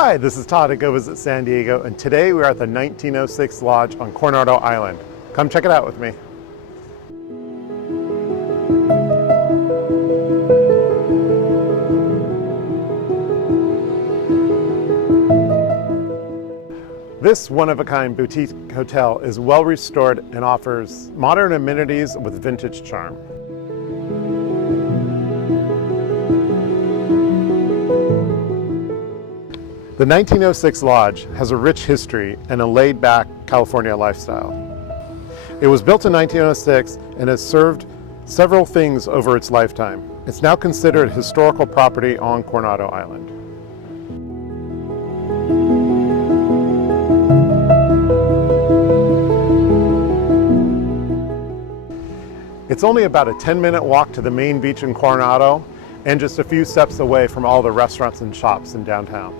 Hi, this is Todd at Go Visit San Diego, and today we're at the 1906 Lodge on Coronado Island. Come check it out with me. This one-of-a-kind boutique hotel is well restored and offers modern amenities with vintage charm. The 1906 Lodge has a rich history and a laid-back California lifestyle. It was built in 1906 and has served several things over its lifetime. It's now considered historical property on Coronado Island. It's only about a 10-minute walk to the main beach in Coronado and just a few steps away from all the restaurants and shops in downtown.